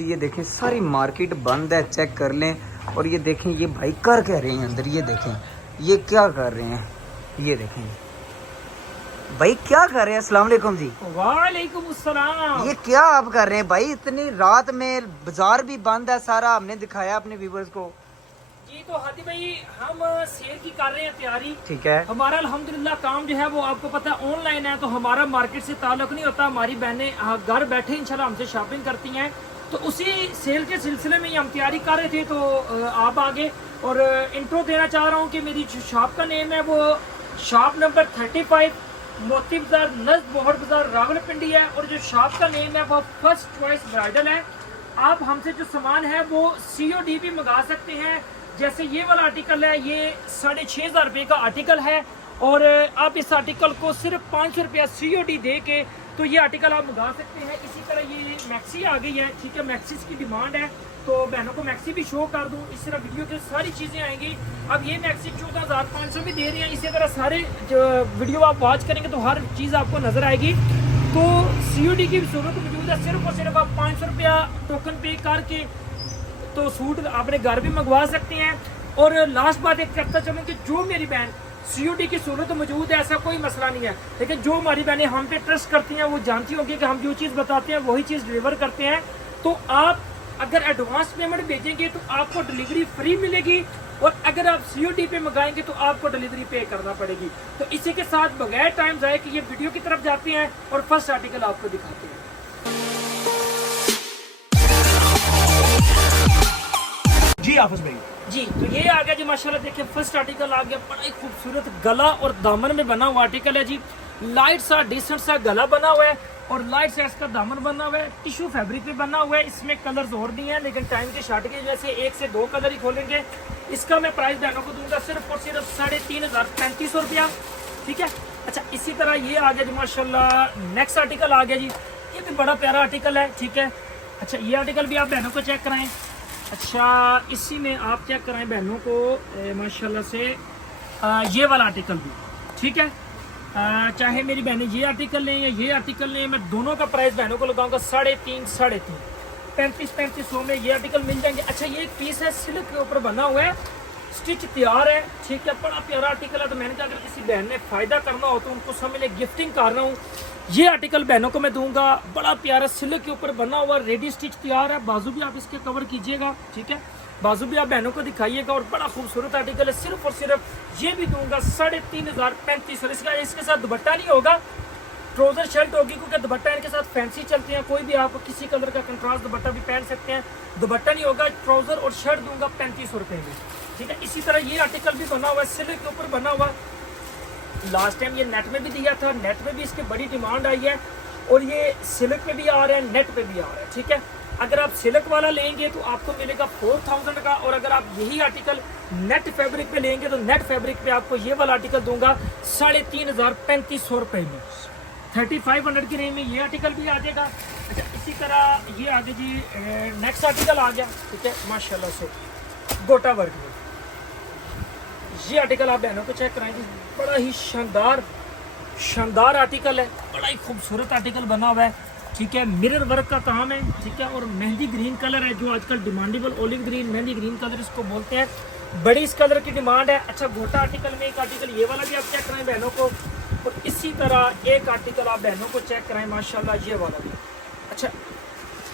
ये देखें सारी मार्केट बंद है, चेक कर लें। और ये देखें ये भाई कर कह रहे हैं अंदर, ये देखें ये क्या कर रहे हैं, ये देखें भाई क्या कर रहे हैं। अस्सलाम वालेकुम जी। वालेकुम अस्सलाम। ये क्या आप कर रहे हैं भाई, इतनी रात में बाजार भी बंद है सारा, हमने दिखाया अपने व्यूवर्स को। जी तो हाथी भाई हम सेल की कर रहे हैं तैयारी। ठीक है, हमारा अल्हम्दुलिल्लाह काम जो है वो आपको पता है ऑनलाइन है, तो हमारा मार्केट से ताल्लुक नहीं होता। हमारी बहनें घर बैठे इंशाल्लाह हमसे शॉपिंग करती हैं, तो उसी सेल के सिलसिले में ही हम तैयारी कर रहे थे। तो आप आगे और इंट्रो देना चाह रहा हूँ कि मेरी जो शॉप का नेम है वो शॉप नंबर 35 मोती बाजार नज़द बोहर बाजार रावलपिंडी है। और जो शॉप का नेम है वो फर्स्ट चॉइस ब्राइडल है। आप हमसे जो सामान है वो COD भी मंगा सकते हैं। जैसे ये वाला आर्टिकल है, ये 6,500 रुपये का आर्टिकल है, और आप इस आर्टिकल को सिर्फ 500 रुपया COD दे के तो ये आर्टिकल आप मंगा सकते हैं। इसी तरह ये मैक्सी आ गई है, ठीक है, मैक्सीज की डिमांड है, तो बहनों को मैक्सी भी शो कर दूं। इस तरह वीडियो की सारी चीज़ें आएंगी। अब ये मैक्सी 14,500 भी दे रही हैं। इसी तरह सारे जो वीडियो आप वॉच करेंगे तो हर चीज़ आपको नज़र आएगी। तो COD की भी सूरत मौजूद है। सिर्फ और सिर्फ आप 500 रुपया टोकन पे करके तो सूट अपने घर भी मंगवा सकते हैं। और लास्ट बात एक करता चलूँ कि जो मेरी बहन COD की सूरत मौजूद है, ऐसा कोई मसला नहीं है, लेकिन जो हमारी बहनें हम पे ट्रस्ट करती हैं वो जानती होंगी कि हम जो चीज़ बताते हैं वही चीज़ डिलीवर करते हैं। तो आप अगर एडवांस पेमेंट भेजेंगे तो आपको डिलीवरी फ्री मिलेगी, और अगर आप COD पे मंगाएंगे तो आपको डिलीवरी पे करना पड़ेगी। तो इसी के साथ बगैर टाइम जाए कि ये वीडियो की तरफ जाते हैं और फर्स्ट आर्टिकल आपको दिखाते हैं। जी हाफिज भाई। जी तो ये आ गया जी माशाल्लाह, देखिए फर्स्ट आर्टिकल आ गया। बड़ा ही खूबसूरत गला और दामन में बना हुआ आर्टिकल है जी। लाइट सा डिसेंट सा गला बना हुआ है और लाइट सा इसका दामन बना हुआ है। टिश्यू फैब्रिक पे बना हुआ है। इसमें कलर्स और भी हैं, लेकिन टाइम के शॉर्ट की वजह से 1 से 2 कलर ही खोलेंगे। इसका मैं प्राइस बहनों को दूंगा सिर्फ और सिर्फ 3,535 रुपया, ठीक है। अच्छा, इसी तरह ये आ गया जी माशाल्लाह। नेक्स्ट आर्टिकल आ गया जी, ये भी बड़ा प्यारा आर्टिकल है, ठीक है। अच्छा, ये आर्टिकल भी आप बहनों को चेक कराएं। अच्छा, इसी में आप चेक कराएं बहनों को माशाल्लाह से ये वाला आर्टिकल भी, ठीक है। चाहे मेरी बहनें ये आर्टिकल लें या ये आर्टिकल लें, मैं दोनों का प्राइस बहनों को लगाऊंगा 3.5 3500 में ये आर्टिकल मिल जाएंगे। अच्छा, ये एक पीस है, सिल्क के ऊपर बना हुआ है, स्टिच तैयार है, ठीक है। बड़ा प्यारा आर्टिकल है। तो मैंने कहा अगर किसी बहन ने फ़ायदा करना हो तो उनको समझ ले गिफ्टिंग कर रहा हूँ। ये आर्टिकल बहनों को मैं दूंगा। बड़ा प्यारा सिल्क के ऊपर बना हुआ, रेडी स्टिच तैयार है। बाजू भी आप इसके कवर कीजिएगा, ठीक है, बाजू भी आप बहनों को दिखाइएगा। और बड़ा खूबसूरत आर्टिकल है। सिर्फ और सिर्फ ये भी दूंगा 3,535। और इसके साथ दुपट्टा नहीं होगा, ट्राउजर शर्ट होगी, क्योंकि दुपट्टा इनके साथ फैंसी चलते हैं। कोई भी आप किसी कलर का कंट्रास्ट दुपट्टा भी पहन सकते हैं। दुपट्टा नहीं होगा, ट्राउजर और शर्ट दूंगा 3500 रुपये में, ठीक है। इसी तरह ये आर्टिकल भी बना हुआ है, सिल्क के ऊपर बना हुआ। लास्ट टाइम ये नेट में भी दिया था, नेट में भी इसकी बड़ी डिमांड आई है, और ये सिल्क पे भी आ रहा है, नेट पे भी आ रहा है, ठीक है। अगर आप सिल्क वाला लेंगे तो आपको मिलेगा 4000 का, और अगर आप यही आर्टिकल नेट फैब्रिक पे लेंगे तो नेट फैब्रिक पे आपको ये वाला आर्टिकल दूंगा 3,535 रुपये में। 3500 की रेंज में ये आर्टिकल भी आ जाएगा। अच्छा, इसी तरह ये आगे जी नेक्स्ट आर्टिकल आ गया, ठीक है, माशाल्लाह से गोटा वर्क में। ये आर्टिकल आप बहनों को चेक कराएंगे, बड़ा ही शानदार आर्टिकल है। बड़ा ही खूबसूरत आर्टिकल बना हुआ है, ठीक है। मिरर वर्क का काम है, ठीक है। और मेहंदी ग्रीन कलर है, जो आजकल demandable olive green, mehndi green colour इसको बोलते हैं। बड़ी इस कलर की डिमांड है। अच्छा, गोटा आर्टिकल में एक आर्टिकल ये वाला भी आप चेक कराएं बहनों को, और इसी तरह एक आर्टिकल आप बहनों को चेक कराएं माशाल्लाह, ये वाला भी। अच्छा,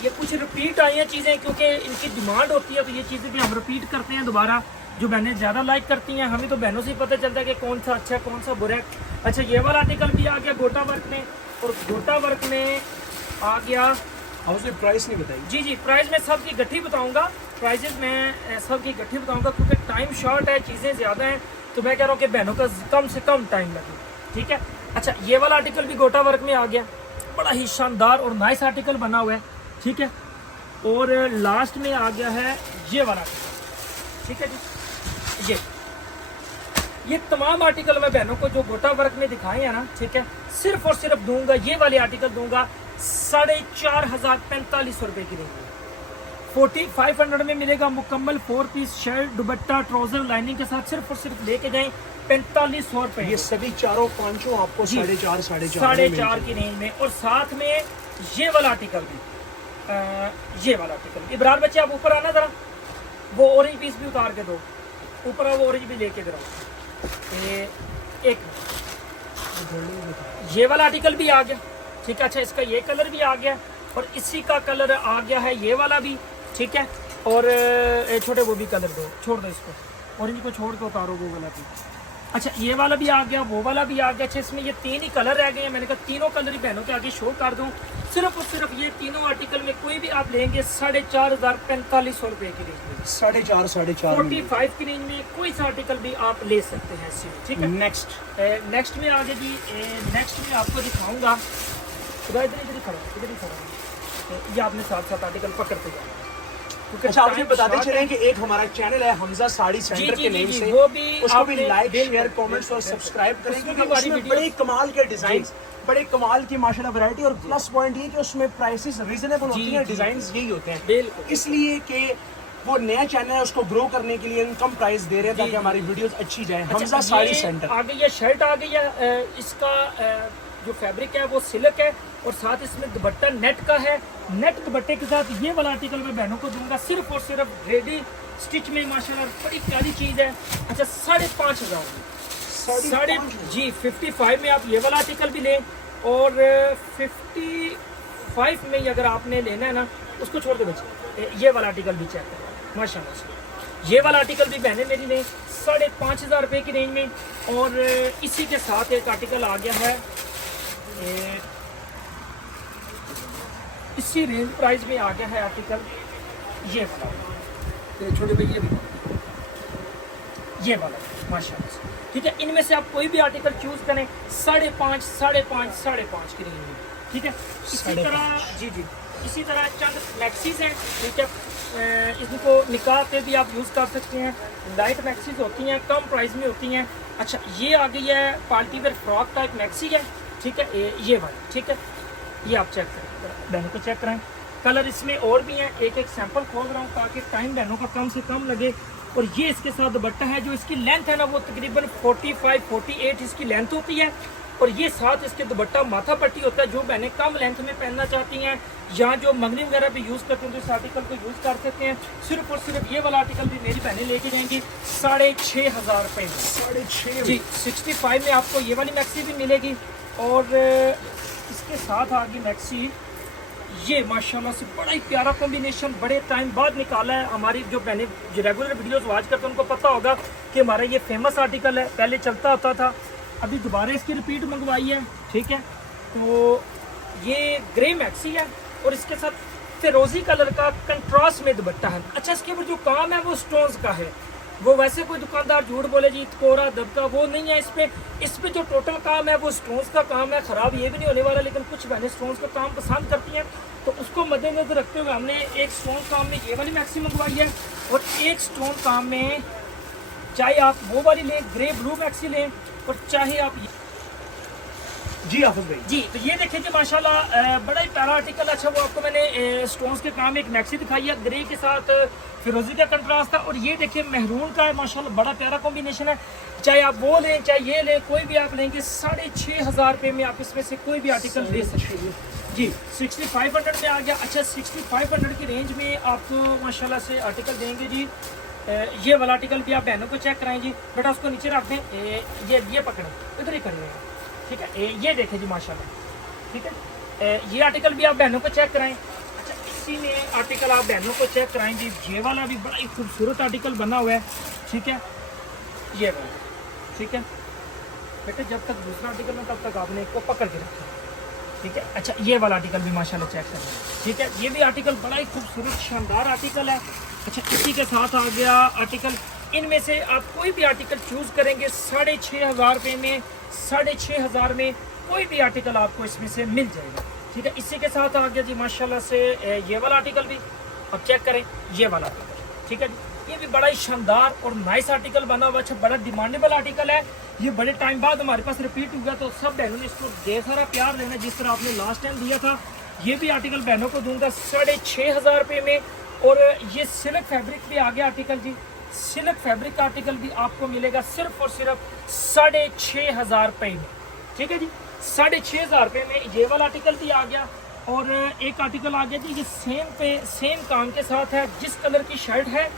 ये कुछ रिपीट आई हैं चीज़ें, क्योंकि इनकी डिमांड होती है, तो ये चीज़ें भी हम रिपीट करते हैं दोबारा। जो बहनें ज़्यादा लाइक करती हैं, हमें तो बहनों से ही पता चलता है कि कौन सा अच्छा है कौन सा बुरा है। अच्छा, ये वाला आर्टिकल भी आ गया गोटा वर्क में, और गोटा वर्क में आ गया। और उसने प्राइस नहीं बताई। जी जी, प्राइस मैं सब की गट्ठी बताऊंगा, प्राइजेस मैं सब की गट्ठी बताऊंगा, क्योंकि टाइम शॉर्ट है, चीज़ें ज़्यादा हैं, तो मैं कह रहा हूँ कि बहनों का कम से कम टाइम लगे, ठीक है। अच्छा, ये वाला आर्टिकल भी गोटा वर्क में आ गया। बड़ा ही शानदार और नाइस आर्टिकल बना हुआ है, ठीक है। और लास्ट में आ गया है ये वाला आर्टिकल, ठीक है जी। ये तमाम आर्टिकल मैं बहनों को जो गोटा वर्क में दिखाए हैं ना, ठीक है, सिर्फ और सिर्फ दूंगा, ये वाले आर्टिकल दूंगा 4,545 रुपये की रेंज में। 4500 में मिलेगा मुकम्मल 4 piece shirt, dupatta, trouser, lining के साथ। सिर्फ और सिर्फ लेके जाएं 4500 रुपये। ये सभी चारों पांचों आपको 4.5 4.5 की रेंज में। और साथ में ये वाला आर्टिकल भी ये वाला आर्टिकल। इब्रार बच्चे आप ऊपर आना जरा, वो ऑरेंज पीस भी उतार के दो, ऊपर वो ऑरेंज भी लेके जरा। एक ये वाला आर्टिकल भी आ गया, ठीक है। अच्छा इसका ये कलर भी आ गया और इसी का कलर आ गया है ये वाला भी, ठीक है। और छोटे वो भी कलर दो, छोड़ दो इसको, ऑरेंज को छोड़ के उतारो वो वाला भी। अच्छा ये वाला भी आ गया, वो वाला भी आ गया। अच्छा इसमें ये 3 ही कलर रह गए हैं, मैंने कहा तीनों कलर ही बहनों के आगे शो कर दूं। सिर्फ और सिर्फ ये तीनों आर्टिकल में कोई भी आप लेंगे 4,545 रुपए की रेंज में, 4.5 45 की रेंज में कोई सा आर्टिकल भी आप ले सकते हैं इससे, ठीक है। नेक्स्ट में आगे जी, नेक्स्ट में आपको दिखाऊंगा, इधर ही खड़ा, ये आपने साथ साथ आर्टिकल पकड़ते जाओ। अच्छा आप ये बताते चलें कि एक हमारा चैनल है हमजा साड़ी सेंटर के नेम से, वो भी उसको भी लाइक शेयर कमेंट्स और सब्सक्राइब करें, क्योंकि उसमें बड़े कमाल के डिजाइन, बड़े कमाल की माशाल्लाह वैरायटी, और प्लस पॉइंट ये कि उसमें प्राइसेस रीजनेबल होती हैं, डिजाइन्स यही होते हैं, इसलिए कि वो नया चैनल है, उसको ग्रो करने के लिए हम कम प्राइस दे रहे हैं ताकि हमारी वीडियोस अच्छी जाए। हमजा साड़ी सेंटर आ गई है, शर्ट आ गई है, इसका जो फैब्रिक है वो सिल्क है और साथ इसमें दुपट्टा नेट का है। नेट दुपट्टे के साथ ये वाला आर्टिकल मैं बहनों को दूंगा सिर्फ और सिर्फ रेडी स्टिच में, माशाल्लाह बड़ी प्यारी चीज है। अच्छा 5,500 साढ़े जी 55 में आप ये वाला आर्टिकल भी लें, और 55 में ही अगर आपने लेना है ना, उसको छोड़ दो बच्चे, ये वाला आर्टिकल भी चेक करें माशाल्लाह से। ये वाला आर्टिकल भी बहने मेरी लें 5,500 रुपये की रेंज में, और इसी के साथ एक आर्टिकल आ गया है इसी रेंज प्राइस में आ गया है आर्टिकल, ये वाला छोटे भैया ये वाला माशाल्लाह से, ठीक है। इनमें से आप कोई भी आर्टिकल चूज करें 5.5 की रेंज में, ठीक है। इसी तरह जी इसी तरह चंद मैक्सीज हैं, ठीक है। इनको निकाह पे भी आप यूज़ कर सकते हैं, लाइट मैक्सीज होती हैं, कम प्राइस में होती हैं। अच्छा ये आ गई है party wear frock type maxi है, ठीक है, ये वाली, ठीक है। ये आप चेक करें, बहनों को चेक कराएं, कलर इसमें और भी हैं, एक एक सैंपल खोल रहा हूँ ताकि टाइम बहनों का कम से कम लगे। और ये इसके साथ दुपट्टा है, जो इसकी लेंथ है ना वो तकरीबन 45-48 इसकी लेंथ होती है, और ये साथ इसके दुपट्टा माथा पट्टी होता है। जो बहनें कम लेंथ में पहनना चाहती हैं या जो मंगनी वगैरह भी यूज़ करते हैं तो इस आर्टिकल को यूज़ कर सकते हैं। सिर्फ और सिर्फ ये वाला आर्टिकल भी मेरी बहनें लेके जाएंगी 6,500 रुपये में, 6,500 जी। 65 में आपको ये वाली मैक्सी भी मिलेगी, और इसके साथ आ गई मैक्सी ये माशाल्लाह से बड़ा ही प्यारा कॉम्बिनेशन, बड़े टाइम बाद निकाला है। हमारी जो बहनें जो रेगुलर वीडियोस वॉच करते हैं उनको पता होगा कि हमारा ये फेमस आर्टिकल है, पहले चलता होता था, अभी दोबारा इसकी रिपीट मंगवाई है, ठीक है। तो ये ग्रे मैक्सी है और इसके साथ फिरोजी कलर का कंट्रास्ट में दुपट्टा है। अच्छा इसके ऊपर जो काम है वो स्टोन्स का है, वो वैसे कोई दुकानदार झूठ बोले जी कोरा दबका वो नहीं है। इस पे जो टोटल काम है वो स्टोन्स का काम है, ख़राब ये भी नहीं होने वाला। लेकिन कुछ बहनें स्टोन्स का काम पसंद करती हैं, तो उसको मद्देनजर रखते हुए हमने एक स्टोन काम में ये वाली मैक्सी मंगवाई है, और एक स्टोन काम में चाहे आप वो वाली लें ग्रे ब्लू मैक्सी लें, और चाहे आप जी हाफिज भाई जी। तो ये देखें जी माशाल्लाह बड़ा ही प्यारा आर्टिकल। अच्छा वो आपको मैंने स्टोन्स के काम एक मैक्सी दिखाई है, ग्रे के साथ फिरोजी का कंट्रास्ट था, और ये देखिए मेहरून का है माशाल्लाह, बड़ा प्यारा कॉम्बिनेशन है। चाहे आप वो लें चाहे ये लें, कोई भी आप लेंगे 6,500 रुपये में आप इसमें से कोई भी आर्टिकल ले सकते हैं जी। 6,500 में आ गया। अच्छा 6,500 की रेंज में आपको माशाल्लाह से आर्टिकल देंगे जी। ये वाला आर्टिकल भी आप बहनों को चेक कराएं जी, बेटा उसको नीचे रख दें, ये पकड़ें इधर ही करें, ठीक है। ये देखें जी माशाल्लाह, ठीक है। ये आर्टिकल भी आप बहनों को चेक कराएं। अच्छा इसी में आर्टिकल आप बहनों को चेक कराएं जी, ये वाला भी बड़ा ही खूबसूरत आर्टिकल बना हुआ है, ठीक है। ये वाला, ठीक है बेटे, जब तक दूसरा आर्टिकल में तब तक आपने इसको पकड़ के रखा, ठीक है। अच्छा ये वाला आर्टिकल भी माशाल्लाह चेक करें, ठीक है। ये भी आर्टिकल बड़ा ही खूबसूरत शानदार आर्टिकल है। अच्छा इसी के साथ आ गया आर्टिकल, इनमें से आप कोई भी आर्टिकल चूज़ करेंगे 6,500 रुपये में, 6,500 में कोई भी आर्टिकल आपको इसमें से मिल जाएगा, ठीक है। इसी के साथ आ गया जी माशाल्लाह से ये वाला आर्टिकल भी आप चेक करें, ये वाला आर्टिकल, ठीक है जी। ये भी बड़ा ही शानदार और नाइस आर्टिकल बना हुआ, अच्छा बड़ा डिमांडेबल आर्टिकल है। ये बड़े टाइम बाद हमारे पास रिपीट हुआ, तो सब बहनों ने इसको ढेर सारा प्यार देना जिस तरह आपने लास्ट टाइम दिया था। ये भी आर्टिकल बहनों को दूंगा 6,500 रुपये में, और ये सिल्क फैब्रिक भी आ गया आर्टिकल जी। सिल्क फैब्रिक का आर्टिकल भी आपको मिलेगा सिर्फ और सिर्फ 6,500 रुपये में, ठीक है जी। 6,500 रुपये में ये वाला आर्टिकल भी आ गया। और एक आर्टिकल आ गया जी, ये सेम काम के साथ है, जिस कलर की शर्ट है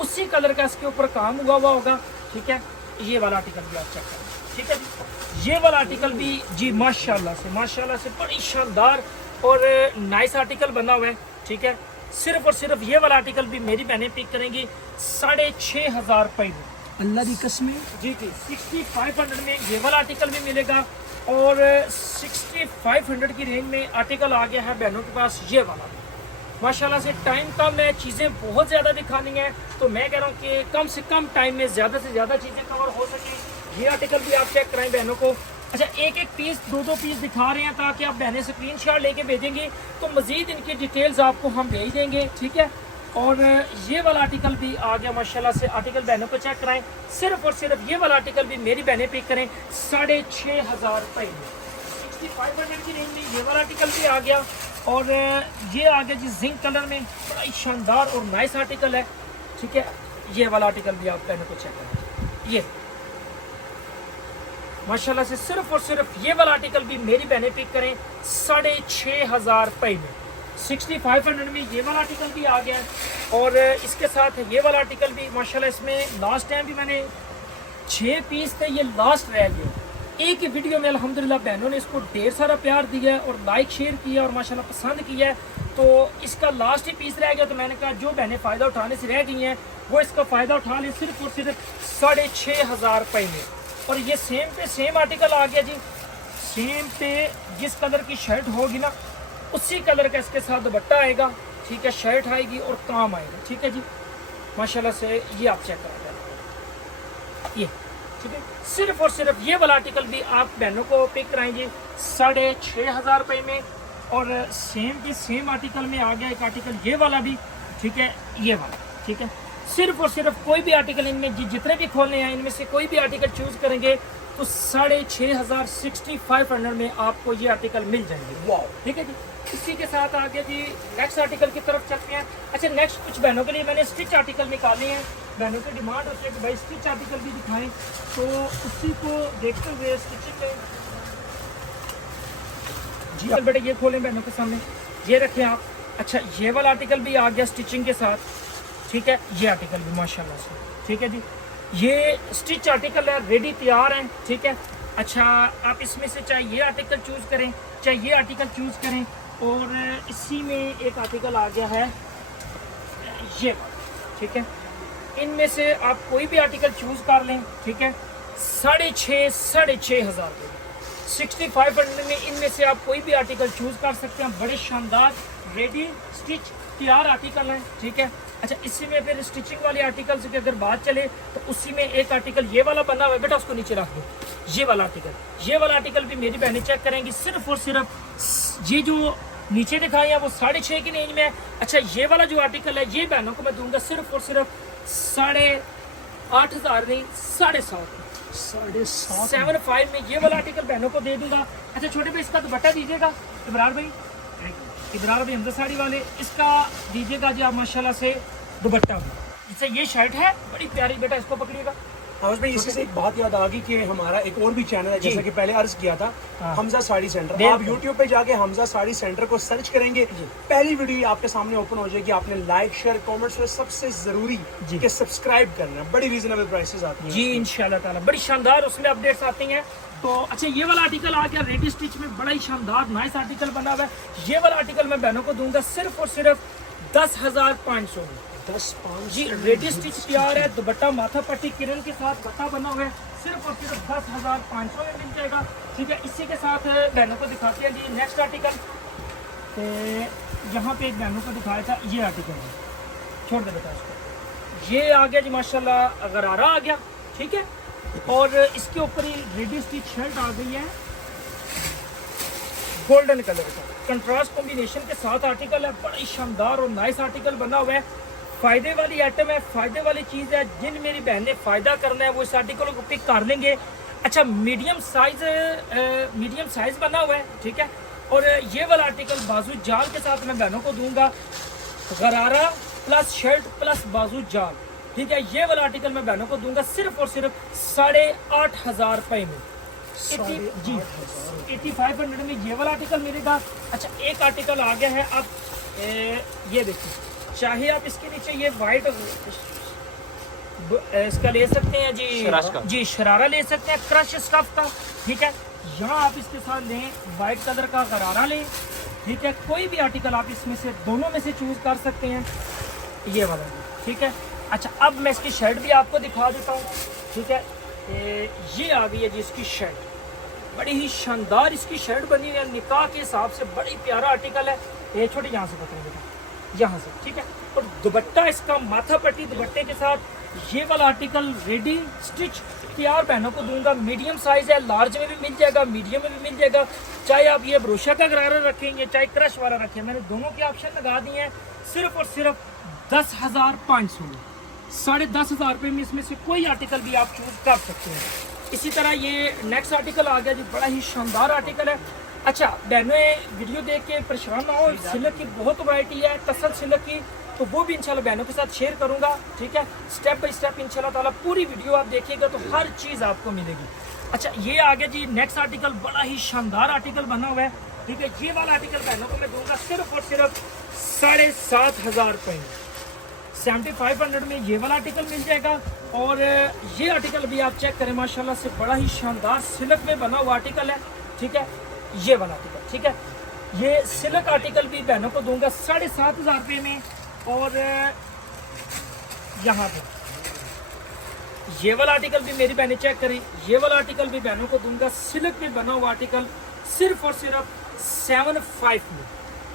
उसी कलर का इसके ऊपर काम हुआ होगा, ठीक है। ये वाला आर्टिकल भी आप चेक करें, ठीक है जी। ये वाला आर्टिकल भी जी माशाल्लाह से बड़ी शानदार और नाइस आर्टिकल बना हुआ है, ठीक है। सिर्फ और सिर्फ ये वाला आर्टिकल भी मेरी बहनें पिक करेंगी 6,500 रुपये में, अल्लाह की कसम जी 6500 में ये वाला आर्टिकल भी मिलेगा। और 6500 की रेंज में आर्टिकल आ गया है बहनों के पास ये वाला भी। माशाल्लाह से टाइम कम है, चीज़ें बहुत ज़्यादा दिखानी है, तो मैं कह रहा हूँ कि कम से कम टाइम में ज़्यादा से ज़्यादा चीज़ें कवर हो सके। ये आर्टिकल भी आप चेक कराएं बहनों को। अच्छा, एक पीस दो पीस दिखा रहे हैं ताकि आप बहनें स्क्रीनशॉट लेके भेजेंगे तो मज़ीद इनकी डिटेल्स आपको हम भेज देंगे, ठीक है। और ये वाला आर्टिकल भी आ गया माशाल्लाह से, आर्टिकल बहनों को चेक कराएं। सिर्फ और सिर्फ ये वाला आर्टिकल भी मेरी बहनें पिक करें 6,500 रुपये में, 6500 की रेंज में ये वाला आर्टिकल भी आ गया। और ये आ गया जी जिंक कलर में, बड़ा ही शानदार और नाइस आर्टिकल है, ठीक है। ये वाला आर्टिकल भी आप बहनों को चेक करें, ये माशाल्लाह से सिर्फ और सिर्फ ये वाला आर्टिकल भी मेरी बहनें पिक करें 6,500 रुपये में, 6500 में ये वाला आर्टिकल भी आ गया है। और इसके साथ ये वाला आर्टिकल भी माशाल्लाह, इसमें लास्ट टाइम भी मैंने 6 पीस थे, ये लास्ट रह गए। एक ही वीडियो में अल्हम्दुलिल्लाह बहनों ने इसको ढेर सारा प्यार दिया है और लाइक शेयर किया और माशाल्लाह पसंद किया है, तो इसका लास्ट ही पीस रह गया। तो मैंने कहा जो बहनें फ़ायदा उठाने से रह गई हैं वो इसका फ़ायदा उठा लें सिर्फ और सिर्फ 6,500 रुपये में। और ये सेम पे सेम आर्टिकल आ गया जी, सेम पे जिस कलर की शर्ट होगी ना उसी कलर का इसके साथ दुपट्टा आएगा, ठीक है। शर्ट आएगी और काम आएगा, ठीक है जी। माशाल्लाह से ये आप चेक करा दें, ये ठीक है। सिर्फ और सिर्फ ये वाला आर्टिकल भी आप बहनों को पिक कराएंगे 6,500 रुपये में। और सेम के सेम आर्टिकल में आ गया एक आर्टिकल ये वाला भी, ठीक है, ये वाला, ठीक है। सिर्फ और सिर्फ कोई भी आर्टिकल इनमें जितने भी खोलने हैं इनमें से कोई भी आर्टिकल चूज करेंगे तो 6,500 6500 में आपको ये आर्टिकल मिल जाएंगे, वाह, ठीक है जी। इसी के साथ आ गया जी नेक्स्ट आर्टिकल की तरफ चलते हैं। अच्छा, नेक्स्ट कुछ बहनों के लिए मैंने स्टिच आर्टिकल निकाले हैं, बहनों की डिमांड होती है कि भाई स्टिच आर्टिकल भी दिखाएं, तो उसी को देखते हुए स्टिचिंग में जी बेटे ये खोलें बहनों के सामने, ये रखें आप। अच्छा, ये वाला आर्टिकल भी आ गया स्टिचिंग के साथ, ठीक है। ये आर्टिकल भी माशाल्लाह से, ठीक है जी। ये स्टिच आर्टिकल है, रेडी तैयार है, ठीक है। अच्छा, आप इसमें से चाहे ये आर्टिकल चूज़ करें चाहे ये आर्टिकल चूज़ करें। और इसी में एक आर्टिकल आ गया है ये वाला, ठीक है। इनमें से आप कोई भी आर्टिकल चूज़ कर लें, ठीक है। 6,500 रुपये 6500 में इनमें से आप कोई भी आर्टिकल चूज़ कर सकते हैं। बड़े शानदार रेडी स्टिच तैयार आर्टिकल हैं, ठीक है। अच्छा, इसी में फिर स्टिचिंग वाले आर्टिकल की अगर बात चले तो उसी में एक आर्टिकल ये वाला बना हुआ है, बेटा उसको नीचे रख दो। ये वाला आर्टिकल भी मेरी बहनें चेक करेंगी। सिर्फ और सिर्फ ये जो नीचे दिखाए हैं वो 6,500 की रेंज में है। अच्छा, ये वाला जो आर्टिकल है ये बहनों को मैं दूंगा सिर्फ और सिर्फ 8,500 नहीं 7,500 7,500 में ये वाला आर्टिकल बहनों को दे दूंगा। अच्छा, छोटे भाई इसका दुपट्टा दीजिएगा, इब्रार भाई हमजा साड़ी वाले, इसका दीजिएगा जी आप माशाल्लाह से दुपट्टा भी। इससे ये शर्ट है बड़ी प्यारी, बेटा इसको पकड़िएगा। हाउस भाई, इसी से एक बात याद आ गई कि हमारा एक और भी चैनल है, जैसा कि पहले अर्ज किया था, हमजा साड़ी सेंटर। आप YouTube पे जाके हमजा साड़ी सेंटर को सर्च करेंगे, पहली वीडियो आपके सामने ओपन हो जाएगी। आपने लाइक शेयर कमेंट्स में सबसे जरूरी कि सब्सक्राइब करना, बड़ी रीजनेबल प्राइसेस आती हैं जी इंशाल्लाह ताला, बड़ी शानदार उसमें अपडेट्स आती हैं। तो अच्छा, ये वाला आर्टिकल आ गया रेडी स्टिच में, बड़ा ही शानदार नाइस आर्टिकल बना हुआ है। ये वाला आर्टिकल मैं बहनों को दूंगा सिर्फ और सिर्फ 10,500 में। 10,500 जी, रेडी स्टिच तैयार है, दुपट्टा माथा पट्टी किरण के साथ बता बना हुआ है, सिर्फ और सिर्फ 10,500 में मिल जाएगा, ठीक है। इसी के साथ बहनों को दिखाते हैं जी नेक्स्ट आर्टिकल। तो यहाँ पे एक बहनों को दिखाया था ये आर्टिकल है, छोड़ दे बेटा इसको। ये आ गया जी माशाल्लाह गरारा आ गया, ठीक है। और इसके ऊपर ही रेडी स्टिच शर्ट आ गई है गोल्डन कलर का, कंट्रास्ट कॉम्बिनेशन के साथ आर्टिकल है, बड़ा ही शानदार और नाइस आर्टिकल बना हुआ है। फ़ायदे वाली आइटम है, फ़ायदे वाली चीज़ है, जिन मेरी बहन ने फ़ायदा करना है वो इस आर्टिकल को पिक कर लेंगे। अच्छा, मीडियम साइज़ बना हुआ है, ठीक है। और ये वाला आर्टिकल बाजू जाल के साथ मैं बहनों को दूंगा, गरारा प्लस शर्ट प्लस बाजू जाल, ठीक है। ये वाला आर्टिकल मैं बहनों को दूंगा सिर्फ और सिर्फ 8,500 रुपये में, जी 8500 में ये वाला आर्टिकल मिलेगा। अच्छा एक आर्टिकल आ गया है, आप ये देखिए, चाहे आप इसके नीचे ये वाइट इसका ले सकते हैं जी शरारा ले सकते हैं, क्रश स्टफ का, ठीक है। यहाँ आप इसके साथ लें वाइट कलर का गरारा लें, ठीक है। कोई भी आर्टिकल आप इसमें से दोनों में से चूज कर सकते हैं, ये वाला, ठीक है। अच्छा अब मैं इसकी शर्ट भी आपको दिखा देता हूँ, ठीक है। ये आ गई है जी इसकी शर्ट, बड़ी ही शानदार इसकी शर्ट बनी हुई है, निकाह के हिसाब से बड़ी प्यारा आर्टिकल है। ये छोटे यहाँ से पकड़ेंगे, यहाँ से, ठीक है। और दुपट्टा इसका माथा पट्टी दुपट्टे के साथ, ये वाला आर्टिकल रेडी स्टिच तैयार बहनों को दूंगा। मीडियम साइज है, लार्ज में भी मिल जाएगा, मीडियम में भी मिल जाएगा। चाहे आप ये ब्रोशा का गरारा रखेंगे, चाहे क्रश वाला रखें, मैंने दोनों के ऑप्शन लगा दिए हैं। सिर्फ और सिर्फ 10,500 में, 10,500 रुपये में इसमें से कोई आर्टिकल भी आप चूज कर सकते हैं। इसी तरह ये नेक्स्ट आर्टिकल आ गया जी, बड़ा ही शानदार आर्टिकल है। अच्छा बहनों वीडियो देख के परेशान ना हो, सिल्क की बहुत वैरायटी है, टसल सिल्क की, तो वो भी इंशाल्लाह बहनों के साथ शेयर करूंगा, ठीक है। स्टेप बाय स्टेप इंशाल्लाह ताला पूरी वीडियो आप देखिएगा तो हर चीज़ आपको मिलेगी। अच्छा ये आ गया जी नेक्स्ट आर्टिकल, बड़ा ही शानदार आर्टिकल बना हुआ है, ठीक है। ये वाला आर्टिकल बहनों को मैं दूंगा सिर्फ और सिर्फ 7,500 रुपये में। 7,500 में ये वाला आर्टिकल मिल जाएगा। और ये आर्टिकल भी आप चेक करें, माशाल्लाह से बड़ा ही शानदार सिल्क में बना हुआ आर्टिकल है, ठीक है। ये वाला आर्टिकल, ठीक है। ये सिल्क आर्टिकल भी बहनों को दूंगा 7,500 रुपये में। और यहाँ पे ये वाला आर्टिकल भी मेरी बहनें चेक करें, ये वाला आर्टिकल भी बहनों को दूंगा सिल्क में बना हुआ आर्टिकल सिर्फ और सिर्फ 7,500 में।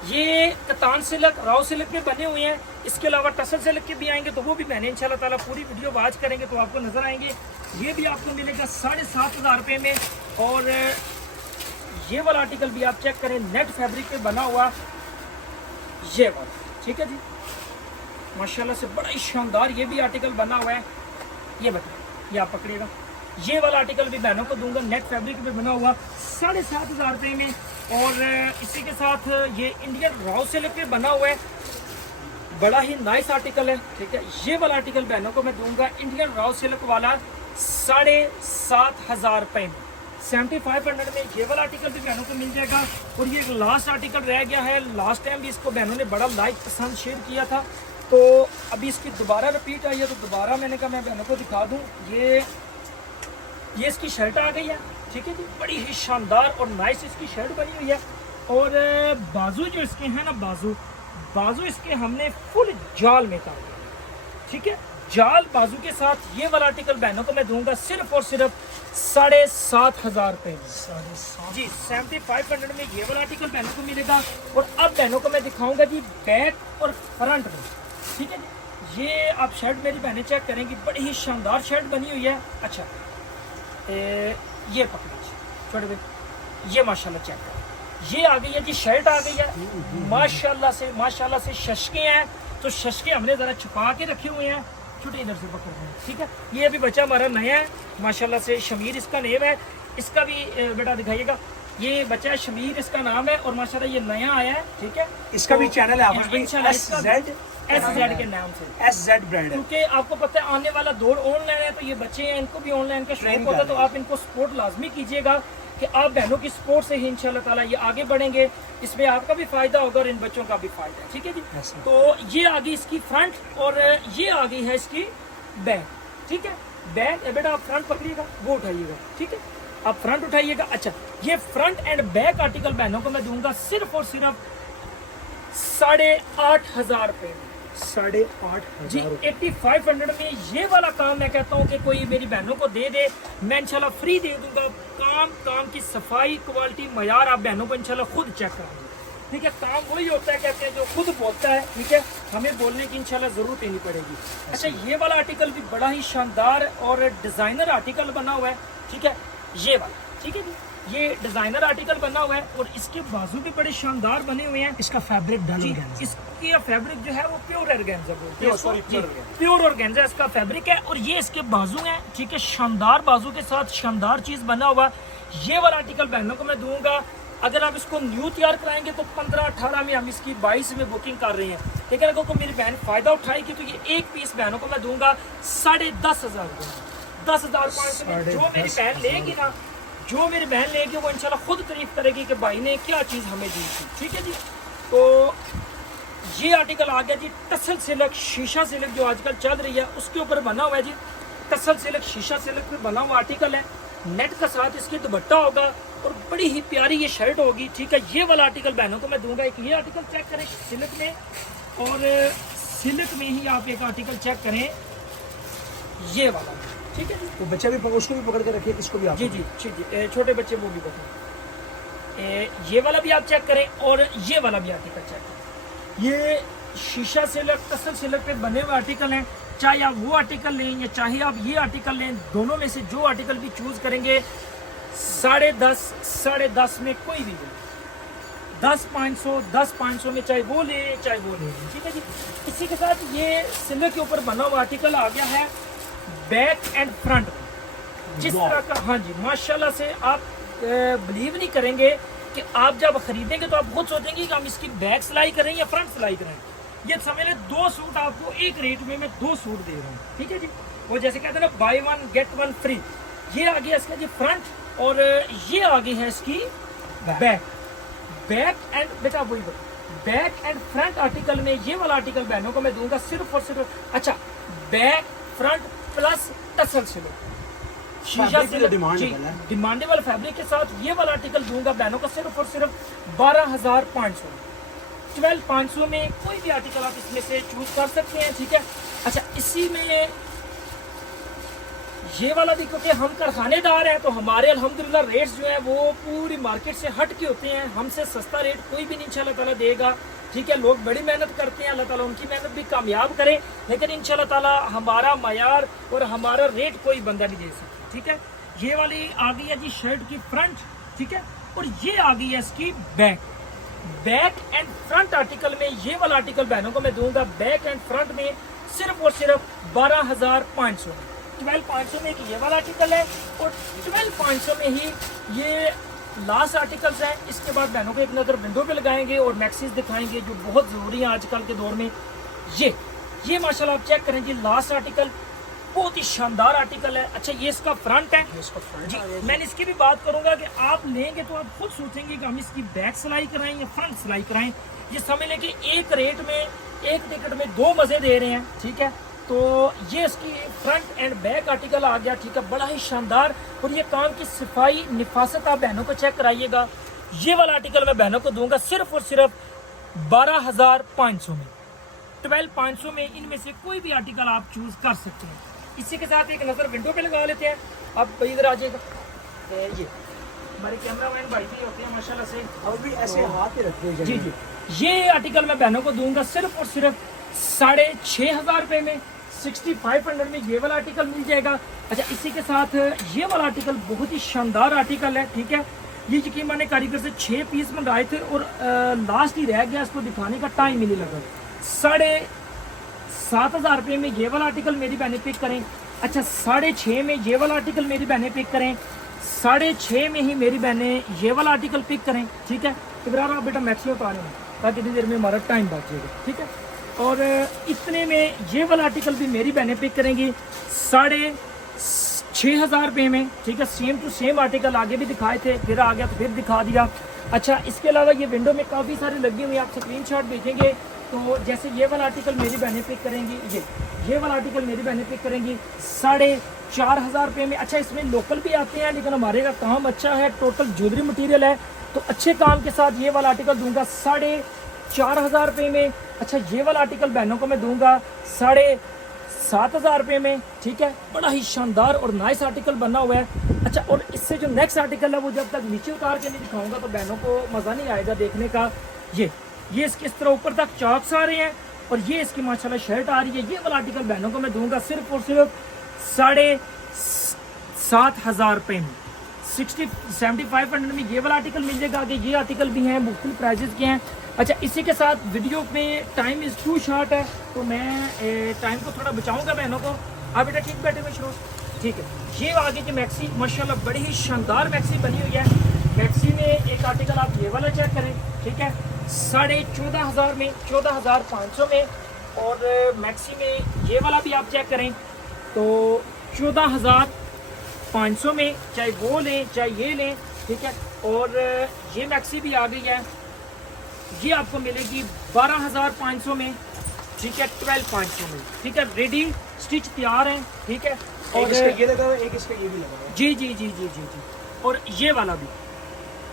ये कतान सिल्क, राव सिल्क में बने हुए हैं। इसके अलावा टसल सिल्क के भी आएंगे, तो वो भी मैंने इंशाल्लाह ताला पूरी वीडियो वाच करेंगे तो आपको नजर आएंगे। ये भी आपको मिलेगा 7,500 रुपये में। और ये वाला आर्टिकल भी आप चेक करें, नेट फैब्रिक पे बना हुआ, ये वाला, ठीक है जी। माशाल्लाह से बड़ा ही शानदार ये भी आर्टिकल बना हुआ है। ये बताइए, ये आप पकड़िएगा, ये वाला आर्टिकल भी बहनों को दूंगा नेट फैब्रिक पे बना हुआ 7,500 रुपये में। और इसी के साथ ये इंडियन राव सिल्क पे बना हुआ है, बड़ा ही नाइस आर्टिकल है, ठीक है। ये वाला आर्टिकल बहनों को मैं दूंगा इंडियन राव सिल्क वाला 7,500 रुपये में। 7,500 में ये वाला आर्टिकल भी बहनों को मिल जाएगा। और ये एक लास्ट आर्टिकल रह गया है, लास्ट टाइम भी इसको बहनों ने बड़ा लाइक पसंद शेयर किया था, तो अभी इसकी दोबारा रिपीट आई है, तो दोबारा मैंने कहा मैं बहनों को दिखा दूं। ये इसकी शर्ट आ गई है, ठीक है जी, बड़ी ही शानदार और नाइस इसकी शर्ट बनी हुई है। और बाजू जो इसके हैं ना, बाजू इसके हमने फुल जाल में काटे, ठीक है। जाल बाजू के साथ ये वाला आर्टिकल बहनों को मैं दूंगा सिर्फ और सिर्फ 7,500 रुपये में जी। 7,500 में ये वाला आर्टिकल बहनों को मिलेगा। और अब बहनों को मैं दिखाऊंगा जी बैक और फ्रंट में, ठीक है जी। ये आप शर्ट मेरी बहनें चेक करेंगी, बड़ी ही शानदार शर्ट बनी हुई है। अच्छा ये पकड़िए छोटे भाई, ये माशाल्लाह चेक करें, ये आ गई है जी शर्ट आ गई है। माशाल्लाह से शशके हैं, तो शशके हमने ज़रा छुपा के रखे हुए हैं, छोटे इधर से पकड़ रहे हैं, ठीक है। ये अभी बच्चा हमारा नया है, माशाल्लाह से शमीर इसका नेम है। इसका भी बेटा दिखाइएगा, ये बच्चा शमीर इसका नाम है, और माशाल्लाह ये नया आया है, ठीक है। इसका भी चैनल है SZ के नाम से, SZ ब्रांड, क्योंकि आपको पता है आने वाला दौर ऑनलाइन है, तो ये बच्चे हैं, इनको भी ऑनलाइन का शौक होता है, तो आप इनको सपोर्ट लाजमी कीजिएगा कि आप बहनों की सपोर्ट से ही इंशाल्लाह ताला ये आगे बढ़ेंगे। इसमें आपका भी फायदा होगा और इन बच्चों का भी फायदा है, ठीक है जी। तो ये आ गई इसकी फ्रंट, और ये आ गई है इसकी बैक, ठीक है। बैक बेटा आप फ्रंट पकड़िएगा, वो उठाइएगा, ठीक है, आप फ्रंट उठाइएगा। अच्छा ये फ्रंट एंड बैक आर्टिकल बहनों को मैं दूंगा सिर्फ और सिर्फ 8,500 रुपये में। 8,500 जी 8,500 में ये वाला काम मैं कहता हूँ कि कोई मेरी बहनों को दे दे, मैं इंशाल्लाह फ्री दे दूंगा। काम की सफाई, क्वालिटी, मयार आप बहनों को इंशाल्लाह खुद चेक कराएंगे, ठीक है। काम वही होता है कहते हैं जो खुद बोलता है, ठीक है, हमें बोलने की इंशाल्लाह जरूरत ही नहीं पड़ेगी। अच्छा ये वाला आर्टिकल भी बड़ा ही शानदार और डिजाइनर आर्टिकल बना हुआ है, ठीक है, ये वाला, ठीक है जी। ये डिजाइनर आर्टिकल बना हुआ है और इसके बाजू भी बड़े शानदार बने हुए हैं। इसका फैब्रिक डल हो गया, इसकी फैब्रिक जो है वो प्योर ऑर्गेन्जा बोलते हैं, प्योर ऑर्गेन्जा इसका फैब्रिक है। और ये इसके बाजू हैं, ठीक है, शानदार बाजू के साथ शानदार चीज बना हुआ। ये वाला आर्टिकल बहनों को मैं दूंगा, अगर आप इसको न्यू तैयार कराएंगे तो 15-18 में, हम इसकी 22 में बुकिंग कर रहे हैं, लेकिन अगर कोई मेरी बहन फायदा उठाएगी तो ये एक पीस बहनों को मैं दूंगा 10,500 रुपये, 10,500 में। जो मेरी बहन लेगी ना, जो मेरी बहन लेगी वो इंशाल्लाह खुद तारीफ करेगी कि भाई ने क्या चीज़ हमें दी थी। ठीक है जी। तो ये आर्टिकल आ गया जी टसल सिल्क शीशा सिल्क जो आजकल चल रही है उसके ऊपर बना हुआ है जी। टसल सिल्क शीशा सिल्क पे बना हुआ आर्टिकल है, नेट का साथ इसकी दुपट्टा होगा और बड़ी ही प्यारी ये शर्ट होगी। ठीक है, ये वाला आर्टिकल बहनों को मैं दूंगा। एक ये आर्टिकल चेक करें सिल्क में, और सिल्क में ही आप एक आर्टिकल चेक करें ये वाला। ठीक है जी। तो बच्चा भी उसको भी पकड़ के रखिए, इसको भी आप जी जी जी, छोटे बच्चे वो भी पकड़ें। ये वाला भी आप चेक करें और ये वाला भी आर्टिकल चेक करें। ये शीशा सिल्क टसल सिल्क पे बने हुए आर्टिकल हैं। चाहे आप वो आर्टिकल लें या चाहे आप ये आर्टिकल लें, दोनों में से जो आर्टिकल भी चूज करेंगे 10.5 में कोई भी ले, 10,500 में चाहे वो ले चाहे वो ले। ठीक है जी। इसी के साथ ये सिल्क के ऊपर बना हुआ आर्टिकल आ गया है बैक एंड फ्रंट में। जिस तरह का, हाँ जी, माशाल्लाह से आप बिलीव नहीं करेंगे कि आप जब खरीदेंगे तो आप खुद सोचेंगे कि हम इसकी बैक सिलाई करें या फ्रंट सिलाई करें। ये समझ लें 2 सूट आपको एक रेट में मैं 2 सूट दे रहा हूँ। ठीक है जी। वो जैसे कहते हैं ना बाय 1 गेट 1 फ्री। ये आ गया इसका जी फ्रंट और ये आगे है इसकी बैक एंड बेटा वही बैक एंड फ्रंट आर्टिकल में ये वाला आर्टिकल बहनों को मैं दूंगा सिर्फ और सिर्फ, अच्छा, back front plus tussle silk शीशा सिल्क डिमांडेबल फैब्रिक के साथ ये वाला आर्टिकल दूंगा बहनों को सिर्फ और सिर्फ 12,500 12,500 में कोई भी आर्टिकल आप इसमें से चूज कर सकते हैं। ठीक है। अच्छा, इसी में ये वाला भी, क्योंकि हम कारखानेदार हैं तो हमारे अल्हम्दुलिल्लाह रेट्स जो हैं वो पूरी मार्केट से हट के होते हैं। हमसे सस्ता रेट कोई भी नहीं इंशाल्लाह ताला देगा। ठीक है, लोग बड़ी मेहनत करते हैं, अल्लाह ताला उनकी मेहनत भी कामयाब करे, लेकिन इंशाल्लाह ताला हमारा मयार और हमारा रेट कोई बंदा नहीं दे सकता। ठीक है। ये वाली आ गई है जी शर्ट की फ्रंट। ठीक है, और ये आ गई है इसकी बैक एंड फ्रंट आर्टिकल में ये वाला आर्टिकल बहनों को मैं दूंगा बैक एंड फ्रंट में सिर्फ और सिर्फ 12,500 में। 12,500 में एक ये वाला आर्टिकल है और 12,500 में ही ये लास्ट आर्टिकल्स हैं। इसके बाद बहनों को एक नज़र विंडो पे लगाएंगे और मैक्सीज दिखाएंगे जो बहुत ज़रूरी है आजकल के दौर में। ये माशाल्लाह आप चेक करें जी, लास्ट आर्टिकल बहुत ही शानदार आर्टिकल है। अच्छा, ये इसका फ्रंट है जी। मैंने इसकी भी बात करूंगा कि आप लेंगे तो आप खुद सोचेंगे कि हम इसकी बैक सिलाई कराएं या फ्रंट सिलाई कराएं। ये समझ लें कि एक रेट में एक टिकट में 2 मजे दे रहे हैं। ठीक है, तो ये इसकी फ्रंट एंड बैक आर्टिकल आ गया। ठीक है, बड़ा ही शानदार, और ये काम की सफाई निफासत आप बहनों को चेक कराइएगा। ये वाला आर्टिकल मैं बहनों को दूंगा सिर्फ और सिर्फ 12,500 में। 12,500 में इनमें से कोई भी आर्टिकल आप चूज कर सकते हैं। इसी के साथ एक नजर विंडो पे लगा लेते हैं। आप इधर आ जाएगा, ये हमारे कैमरामैन भाई भी होते हैं माशाल्लाह से, और भी ऐसे हाथ ही रखते हैं। जी जी। ये आर्टिकल मैं बहनों को दूंगा सिर्फ और सिर्फ 6,500 रुपए में। 6,500 में ये वाला आर्टिकल मिल जाएगा। अच्छा, इसी के साथ ये वाला आर्टिकल बहुत ही शानदार आर्टिकल है। ठीक है, ये यकीन माने कारीगर से 6 पीस मंगाए थे और लास्ट ही रह गया, इसको दिखाने का टाइम ही नहीं लगा। 7,500 रुपये में ये वाला आर्टिकल मेरी बहनें पिक करें। अच्छा, 6,500 में ये वाला आर्टिकल मेरी बहनें पिक करें। 6,500 में ही मेरी बहनें ये वाला आर्टिकल पिक करें। ठीक है, इब्रार आप बेटा मैक्सी उतारे हैं ताकि इतनी देर में हमारा टाइम बच जाएगा। ठीक है, और इतने में ये वाला आर्टिकल भी मेरी बहनें पिक करेंगी 6,500 रुपये में। ठीक है, सेम टू सेम आर्टिकल आगे भी दिखाए थे, फिर आ गया तो फिर दिखा दिया। अच्छा, इसके अलावा ये विंडो में काफ़ी सारे लगी हुई, आप स्क्रीनशॉट देखेंगे तो जैसे ये वाला आर्टिकल मेरी बहनें पिक करेंगी, ये वाला आर्टिकल मेरी बहनें पिक करेंगी 4,500 रुपये में। अच्छा, इसमें लोकल भी आते हैं लेकिन हमारे का काम अच्छा है, टोटल ज्वेलरी मटेरियल है, तो अच्छे काम के साथ ये वाला आर्टिकल दूंगा 4,500 रुपये में। अच्छा, ये वाला आर्टिकल बहनों को मैं दूंगा 7,500 रुपये में। ठीक है, बड़ा ही शानदार और नाइस आर्टिकल बना हुआ है। अच्छा, और इससे जो नेक्स्ट आर्टिकल है वो जब तक नीचे उतार के नहीं दिखाऊंगा तो बहनों को मज़ा नहीं आएगा देखने का। ये इसके इस तरह ऊपर तक चॉक्स आ रहे हैं और ये इसकी माशाल्लाह शर्ट आ रही है। ये वाला आर्टिकल बहनों को मैं दूंगा सिर्फ और सिर्फ 7,500 रुपये में। 7,500 में ये वाला आर्टिकल मिल जाएगा। आगे ये आर्टिकल भी हैं, मुख्तलिफ प्राइजेस के हैं। अच्छा, इसी के साथ वीडियो में टाइम इज़ टू शॉर्ट है तो मैं टाइम को थोड़ा बचाऊंगा बहनों को। आप बेटा ठीक बैठे हुए शुरू, ठीक है। ये आगे की मैक्सी माशाल्लाह बड़ी ही शानदार मैक्सी बनी हुई है। मैक्सी में एक आर्टिकल आप ये वाला चेक करें। ठीक है, 14,500 में, 14,500 में, और मैक्सी में ये वाला भी आप चेक करें तो 14,000 500 में, चाहे वो लें चाहे ये लें, ठीक है। और ये मैक्सी भी आ गई है, ये आपको मिलेगी 12,500 में, ठीक है, 12,500 में, ठीक है। रेडी स्टिच तैयार है, ठीक है। और ये लगा हुआ है, एक इसका ये भी लगा हुआ है। जी जी जी जी जी जी। और ये वाला भी,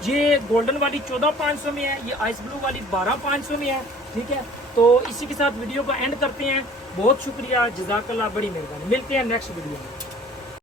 ये गोल्डन वाली 14,500 में है, ये आइस ब्लू वाली 12,500 में है, ठीक है। तो इसी के साथ वीडियो को एंड करते हैं। बहुत शुक्रिया, जज़ाकल्लाह, बड़ी मेहरबानी। मिलते हैं नेक्स्ट वीडियो में।